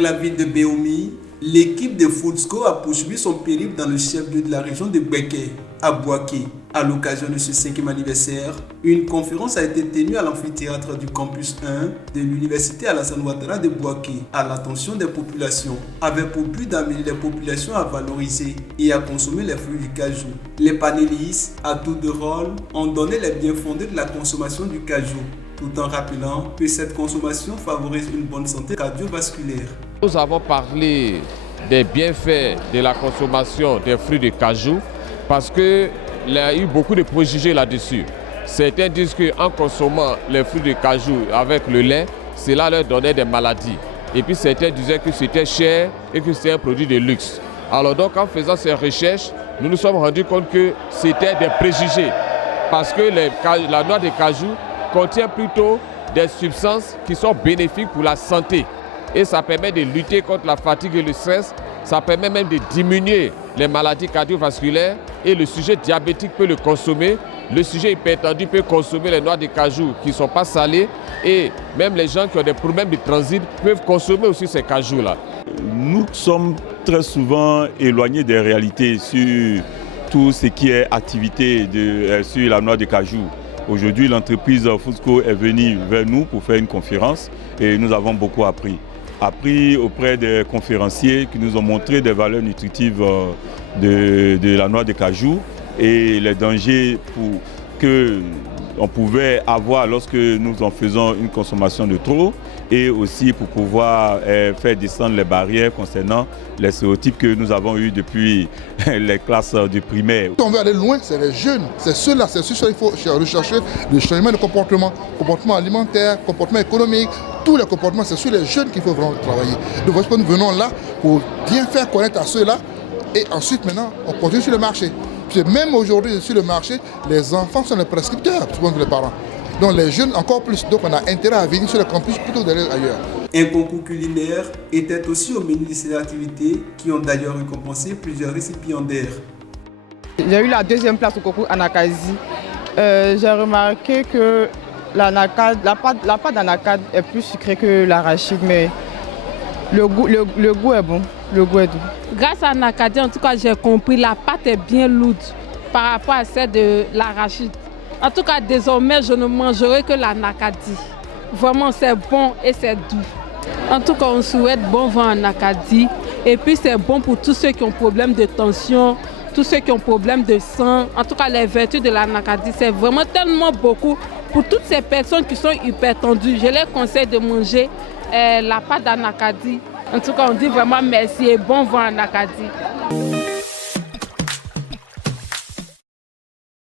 Après la ville de Béoumi, l'équipe de Foodsco a poursuivi son périple dans le chef-lieu de la région de Béké, à Bouaké. À l'occasion de ce 5e anniversaire, une conférence a été tenue à l'amphithéâtre du campus 1 de l'université Alassane Ouattara de Bouaké à l'attention des populations, avec pour but d'amener les populations à valoriser et à consommer les fruits du cajou. Les panélistes, à tour de rôle, ont donné les biens fondés de la consommation du cajou, tout en rappelant que cette consommation favorise une bonne santé cardiovasculaire. Nous avons parlé des bienfaits de la consommation des fruits de cajou parce qu'il y a eu beaucoup de préjugés là-dessus. Certains disent qu'en consommant les fruits de cajou avec le lait, cela leur donnait des maladies. Et puis certains disaient que c'était cher et que c'était un produit de luxe. Alors donc en faisant ces recherches, nous nous sommes rendus compte que c'était des préjugés parce que la noix de cajou contient plutôt des substances qui sont bénéfiques pour la santé. Et ça permet de lutter contre la fatigue et le stress. Ça permet même de diminuer les maladies cardiovasculaires. Et le sujet diabétique peut le consommer. Le sujet hypertendu peut consommer les noix de cajou qui ne sont pas salées. Et même les gens qui ont des problèmes de transit peuvent consommer aussi ces cajous-là. Nous sommes très souvent éloignés des réalités sur tout ce qui est activité sur la noix de cajou. Aujourd'hui, l'entreprise Foodsco est venue vers nous pour faire une conférence et nous avons beaucoup appris auprès des conférenciers qui nous ont montré des valeurs nutritives de la noix de cajou et les dangers qu'on pouvait avoir lorsque nous en faisons une consommation de trop et aussi pour pouvoir faire descendre les barrières concernant les stéréotypes que nous avons eus depuis les classes du primaire. On veut aller loin, c'est les jeunes, c'est ceux-là, qu'il faut rechercher le changement de comportement alimentaire, comportement économique, tous les comportements, c'est sur les jeunes qu'il faut vraiment travailler. Donc voici que nous venons là pour bien faire connaître à ceux-là et ensuite maintenant on continue sur le marché. Puis même aujourd'hui sur le marché, les enfants sont les prescripteurs, souvent que les parents. Donc les jeunes encore plus, donc on a intérêt à venir sur le campus plutôt que d'aller ailleurs. Un concours culinaire était aussi au menu de ces activités qui ont d'ailleurs récompensé plusieurs récipiendaires. J'ai eu la 2e place au concours Anakazi. J'ai remarqué que la pâte d'anacade est plus sucrée que l'arachide, mais le goût est bon, le goût est doux. Grâce à Anakadi, en tout cas, j'ai compris la pâte est bien lourde par rapport à celle de l'arachide. En tout cas, désormais, je ne mangerai que l'Anakadi. Vraiment, c'est bon et c'est doux. En tout cas, on souhaite bon vent en Anakadi. Et puis, c'est bon pour tous ceux qui ont problème de tension, tous ceux qui ont problème de sang. En tout cas, les vertus de l'Anakadi, c'est vraiment tellement beaucoup. Pour toutes ces personnes qui sont hypertendues, je les conseille de manger la pâte d'Anakadi. En tout cas, on dit vraiment merci et bon vent en Anakadi.